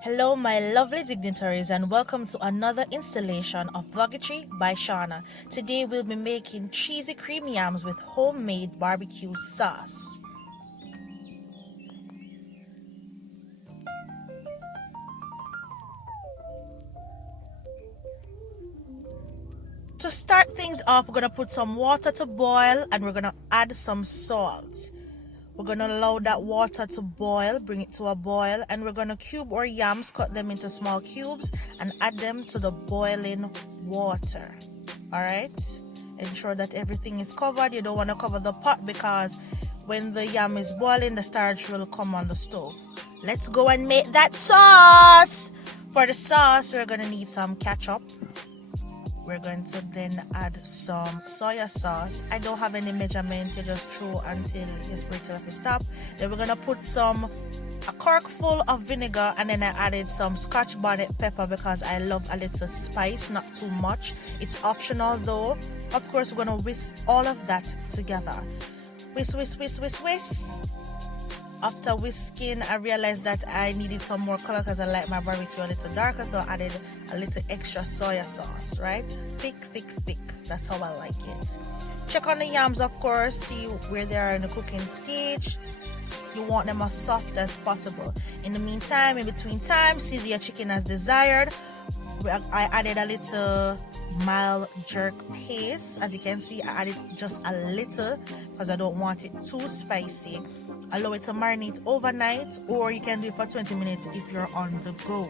Hello, my lovely dignitaries, and welcome to another installation of Vlogetry by Shauna. Today we'll be making cheesy cream yams with homemade barbecue sauce. To start things off, we're going to put some water to boil and we're going to add some salt. We're going to allow that water to boil, bring it to a boil, and we're going to cube our yams, cut them into small cubes, and add them to the boiling water. Alright? Ensure that everything is covered. You don't want to cover the pot because when the yam is boiling, the starch will come on the stove. Let's go and make that sauce! For the sauce, we're going to need some ketchup. We're going to then add some soy sauce. I don't have any measurement. You just throw until you spray till it stop. Then we're going to put a cork full of vinegar, and then I added some scotch bonnet pepper because I love a little spice, not too much. It's optional though. Of course, we're going to whisk all of that together. Whisk, whisk, whisk, whisk, whisk. After whisking, I realized that I needed some more color because I like my barbecue a little darker, so I added a little extra soy sauce, right? Thick, thick, thick. That's how I like it. Check on the yams, of course, see where they are in the cooking stage. You want them as soft as possible. In the meantime, in between time, season your chicken as desired. I added a little mild jerk paste. As you can see, I added just a little because I don't want it too spicy. Allow it to marinate overnight, or you can do it for 20 minutes if you're on the go.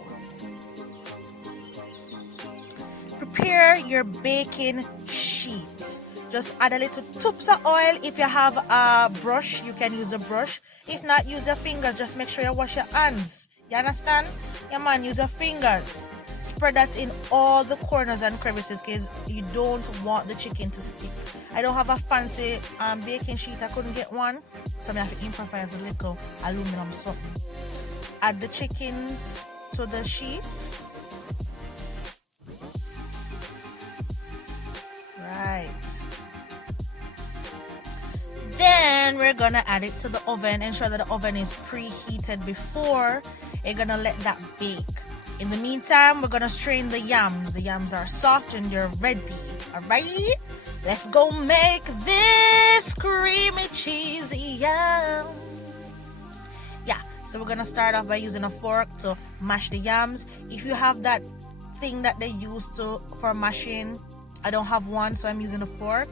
Prepare your baking sheet. Just add a little tubs of oil. If you have a brush, you can use a brush. If not, use your fingers. Just make sure you wash your hands. You understand? Yeah, man, use your fingers. Spread that in all the corners and crevices because you don't want the chicken to stick. I don't have a fancy baking sheet. I couldn't get one, so I have to improvise a little aluminum something. Add the chickens to the sheet. Right. Then we're gonna add it to the oven. Ensure that the oven is preheated before you're gonna let that bake. In the meantime, we're gonna strain the yams. The yams are soft and they're ready. Alright? Let's go make this creamy cheesy yams. Yeah, so we're gonna start off by using a fork to mash the yams. If you have that thing that they use for mashing, I don't have one, so I'm using a fork.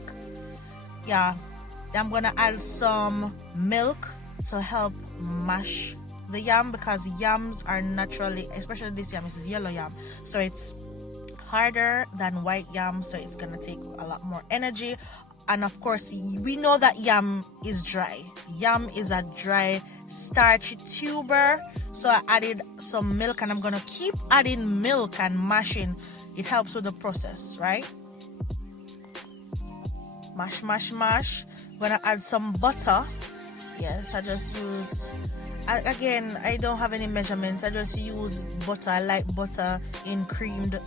Yeah, then I'm gonna add some milk to help mash the yam because yams are naturally, especially this yam, this is yellow yam, so it's harder than white yam, so it's gonna take a lot more energy. And of course, we know that yam is dry. Yam is a dry, starchy tuber, so I added some milk, and I'm gonna keep adding milk and mashing. It helps with the process, right? Mash, mash, mash. I'm gonna add some butter. Yes, I just use, again, I don't have any measurements. I just use butter. I like butter in creamed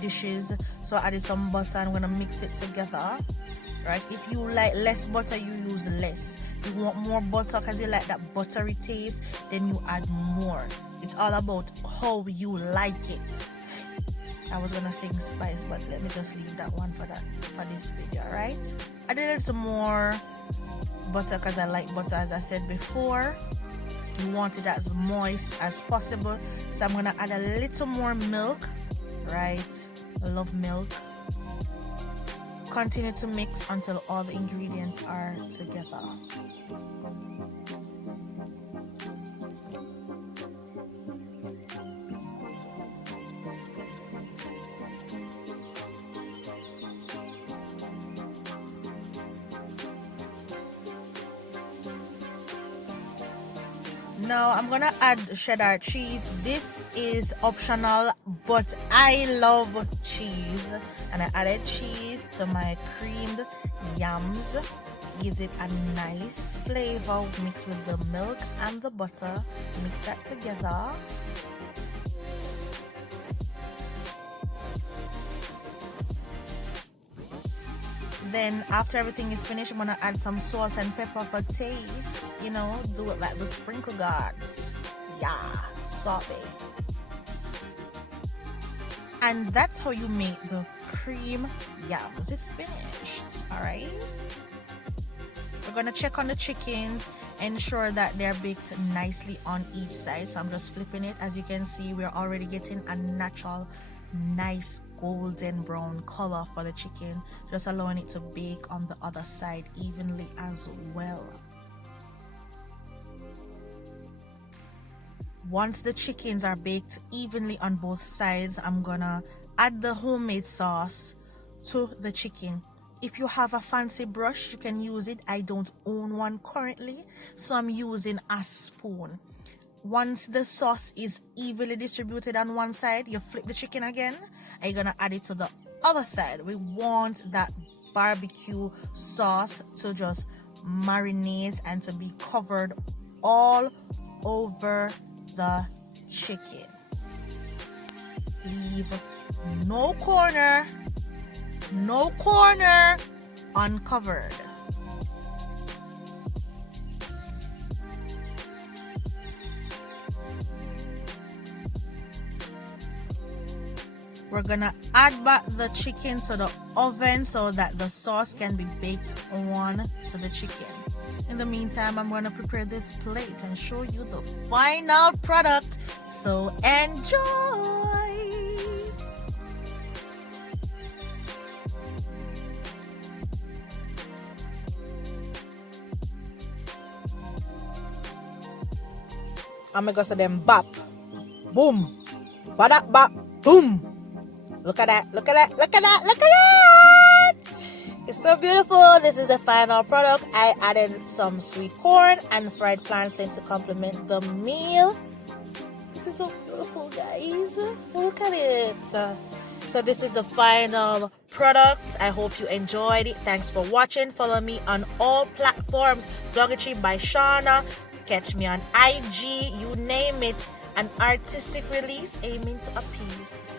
dishes, so I added some butter. I'm gonna mix it together, right? If you like less butter, you use less. If you want more butter because you like that buttery taste, then you add more. It's all about how you like it. I was gonna sing spice, but let me just leave that one for this video, right? I did some more butter because I like butter, as I said before. You want it as moist as possible, so I'm gonna add a little more milk, right? I love milk. Continue to mix until all the ingredients are together. Now I'm gonna add cheddar cheese. This is optional, but I love cheese, and I added cheese to my creamed yams. It gives it a nice flavor mixed with the milk and the butter. Mix that together. Then after everything is finished, I'm gonna add some salt and pepper for taste. You know, do it like the sprinkle gods. Yeah, saute. And that's how you make the cream yams. It's finished. All right. We're gonna check on the chickens, ensure that they're baked nicely on each side. So I'm just flipping it. As you can see, we're already getting a natural, nice golden brown color for the chicken, just allowing it to bake on the other side evenly as well. Once the chickens are baked evenly on both sides, I'm gonna add the homemade sauce to the chicken. If you have a fancy brush, you can use it. I don't own one currently, so I'm using a spoon. Once the sauce is evenly distributed on one side, you flip the chicken again and you're gonna add it to the other side. We want that barbecue sauce to just marinate and to be covered all over the chicken. Leave no corner uncovered. We're gonna add back the chicken to the oven so that the sauce can be baked on to the chicken. In the meantime, I'm gonna prepare this plate and show you the final product. So enjoy! I'm gonna go to them bop. Boom. Bada bop. Boom. Look at that. Look at that. Look at that. Look at that. It's so beautiful. This is the final product. I added some sweet corn and fried plantain to complement the meal. This is so beautiful, guys. Look at it. So this is the final product. I hope you enjoyed it. Thanks for watching. Follow me on all platforms. Vlogetry by Shauna. Catch me on IG. You name it. An artistic release aiming to appease.